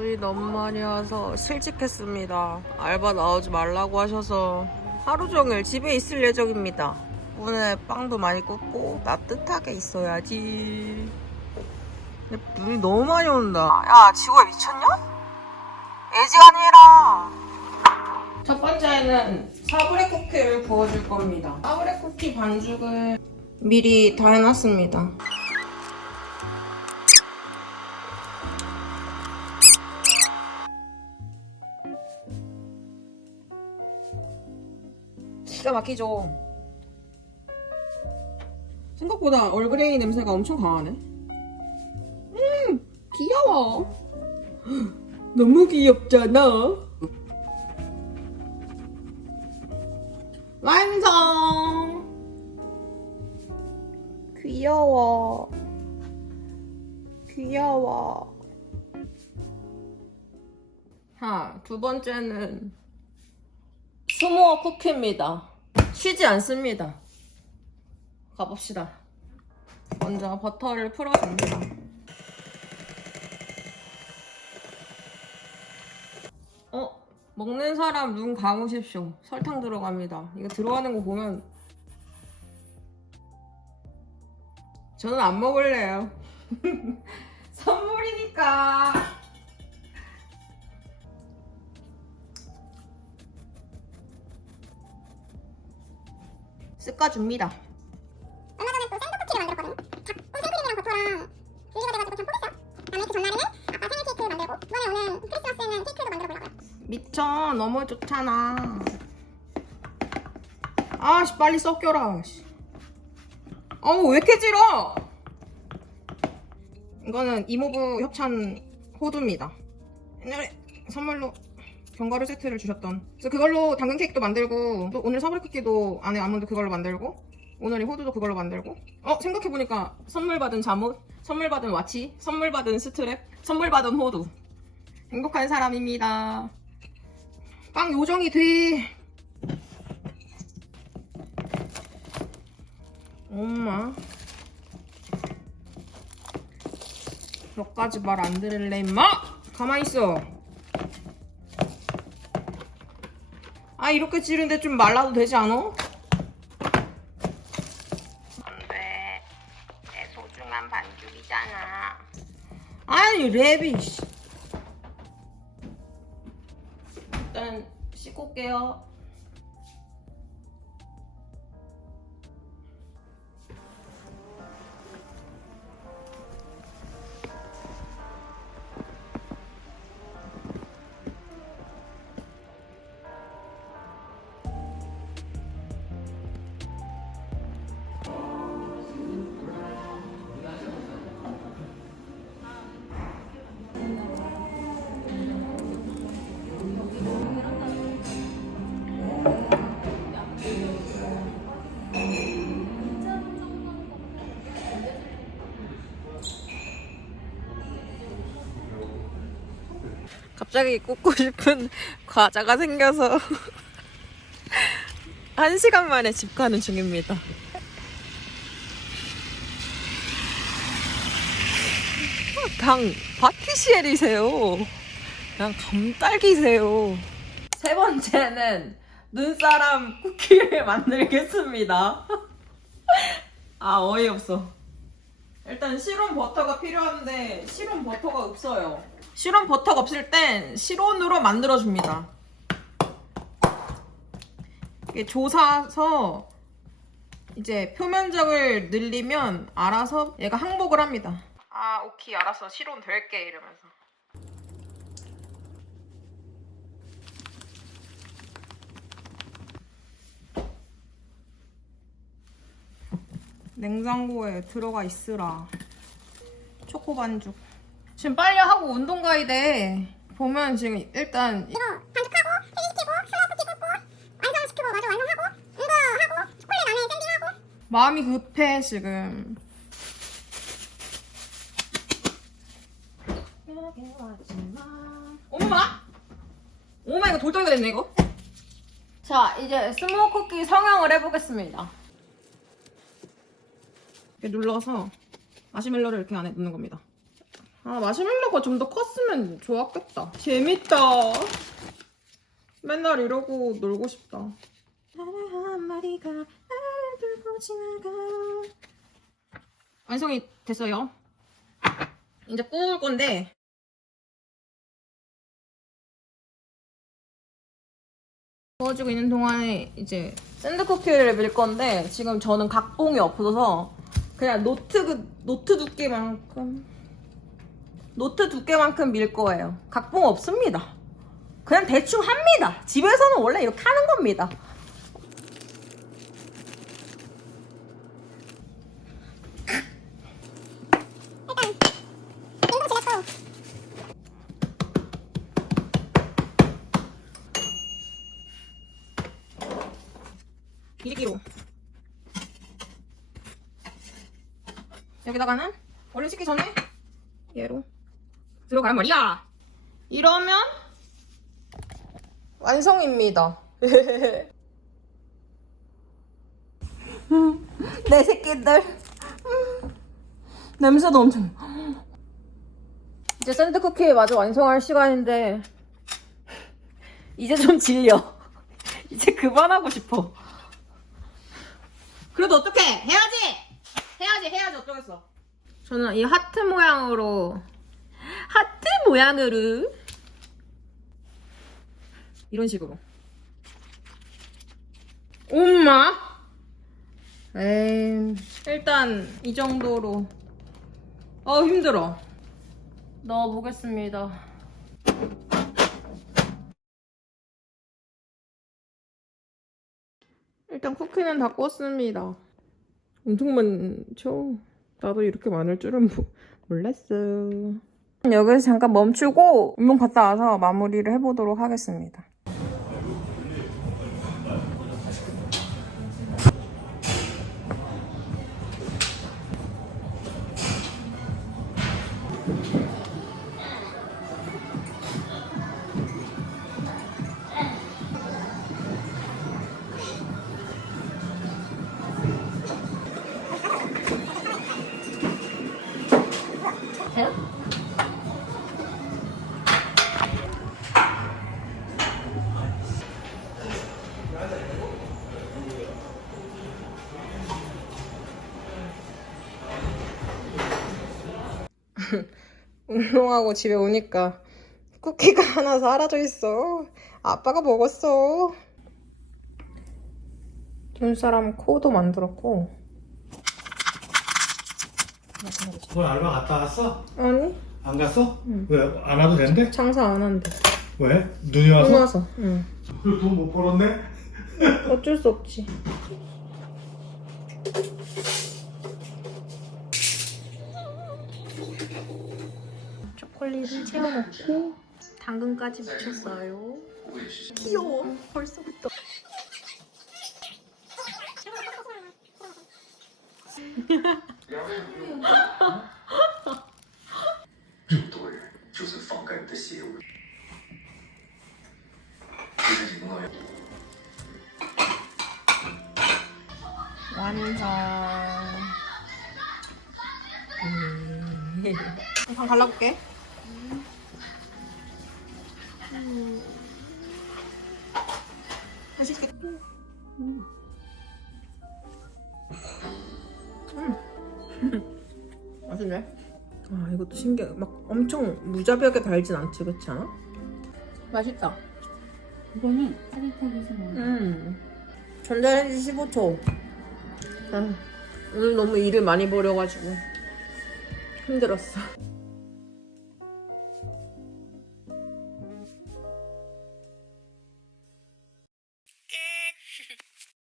눈이 너무 많이 와서 실직했습니다. 알바 나오지 말라고 하셔서 하루 종일 집에 있을 예정입니다. 오늘 빵도 많이 굽고 따뜻하게 있어야지. 근데 눈이 너무 많이 온다. 야, 지구야 미쳤냐? 애지간해라. 첫 번째는 사브레 쿠키를 구워줄 겁니다. 사브레 쿠키 반죽을 미리 다 해놨습니다. 기가 막히죠. 생각보다 얼그레이 냄새가 엄청 강하네. 음, 귀여워. 너무 귀엽잖아. 완성! 귀여워. 귀여워. 자, 두 번째는 스모어 쿠키입니다. 쉬지 않습니다. 가봅시다. 먼저 버터를 풀어줍니다. 어? 먹는 사람 눈 감으십시오. 설탕 들어갑니다. 이거 들어가는 거 보면 저는 안 먹을래요. 선물이니까. 쓱까줍니다. 얼마 전에 또 샌드쿠키를 만들었거든. 작고 생크림이랑 버터랑 분리가 돼가지고 참 뽀했어. 다음에 그 전날에는 아빠 생일 케이크 만들고 이번에 오는 크리스마스에는 케이크도 만들어 보려고요. 미쳐 너무 좋잖아 아씨 빨리 섞여라 씨. 어우 왜 이렇게 질어 이거는 이모부 협찬 호두입니다 옛날에 선물로 견과류 세트를 주셨던 그래서 그걸로 당근 케이크도 만들고 또 오늘 사브레 쿠키도 안에 아몬드 그걸로 만들고 오늘 이 호두도 그걸로 만들고 어 생각해보니까 선물 받은 잠옷 선물 받은 와치 선물 받은 스트랩 선물 받은 호두 행복한 사람입니다 빵 요정이 돼. 엄마. 몇 가지 말 안 들을래, 임마? 가만히 있어. 아, 이렇게 찌른데 좀 말라도 되지 않아? 안 돼. 내 소중한 반죽이잖아. 아니, 랩이, 씨. 일단 씻고 올게요. 갑자기 꽂고 싶은 과자가 생겨서 한 시간 만에 집 가는 중입니다. 당 파티시엘이세요. 그냥 감딸기세요. 세 번째는 눈사람 쿠키를 만들겠습니다. 아 어이없어. 일단 실온 버터가 필요한데 실온 버터가 없어요. 실온 버터가 없을 땐 실온으로 만들어줍니다. 이게 조사서 이제 표면적을 늘리면 알아서 얘가 항복을 합니다. 아 오케이 알았어 실온 될게 이러면서. 냉장고에 들어가 있으라. 초코 반죽. 지금 빨리 하고 운동 가야 돼. 보면 지금 일단 이거 반죽하고 폐기시키고 스모어쿠키 굽고 완성시키고 마저 완성하고 응거하고 초콜릿 안에 샌딩하고 마음이 급해 지금. 엄마? 엄마 이거 돌덩이가 됐네 이거. 자 이제 스모어 쿠키 성형을 해보겠습니다. 이렇게 눌러서 마시멜로를 이렇게 안에 넣는 겁니다. 아 마시멜로가 좀 더 컸으면 좋았겠다. 재밌다. 맨날 이러고 놀고 싶다. 한 마리가 날 들고 지나가. 완성이 됐어요. 이제 구울 건데 구워주고 있는 동안에 이제 샌드 쿠키를 밀 건데 지금 저는 각봉이 없어서 그냥 노트 노트 두께만큼 노트 두께만큼 밀 거예요. 각봉 없습니다. 그냥 대충 합니다. 집에서는 원래 이렇게 하는 겁니다. 길기로 여기다가는 얼른 식기 전에 얘로 들어갈 말이야. 이러면 완성입니다. 내 새끼들. 냄새도 엄청. 이제 샌드 쿠키 마저 완성할 시간인데 이제 좀 질려. 이제 그만하고 싶어. 그래도 어떡해? 해야지! 해야지 해야지. 어쩌겠어. 저는 이 하트 모양으로 하트 모양으로. 이런 식으로. 엄마? 에이. 일단 이 정도로. 어 힘들어. 넣어보겠습니다. 일단 쿠키는 다 껐습니다. 엄청 많죠? 나도 이렇게 많을 줄은 모- 몰랐어. 여기서 잠깐 멈추고 운동 갔다 와서 마무리를 해보도록 하겠습니다. 운동하고 집에 오니까 쿠키가 하나 사라져 있어. 아빠가 먹었어. 눈사람 코도 만들었고. 오늘 알바 갔다 왔어? 아니 안 갔어? 응. 왜? 안 와도 된대? 장사 안 한대. 왜? 눈이 와서? 눈 와서. 응. 돈못 벌었네? 어쩔 수 없지. 브로콜리를 채워넣고 당근까지 묻혔어요. 귀여워. 벌써부터. 완성. 방 갈라볼게. 것도 신기해. 막 엄청 무자비하게 달진 않지, 그렇지 않아? 맛있다. 이거는 짜릿하게서 먹는 음. 전자레인지 15초. 아, 오늘 너무 일을 많이 벌여가지고 힘들었어.